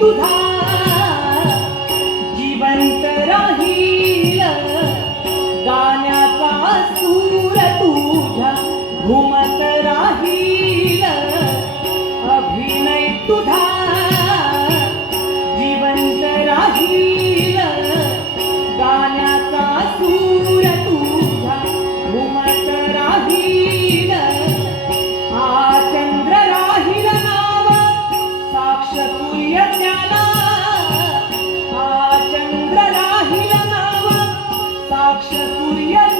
तुझा zawsze bujać.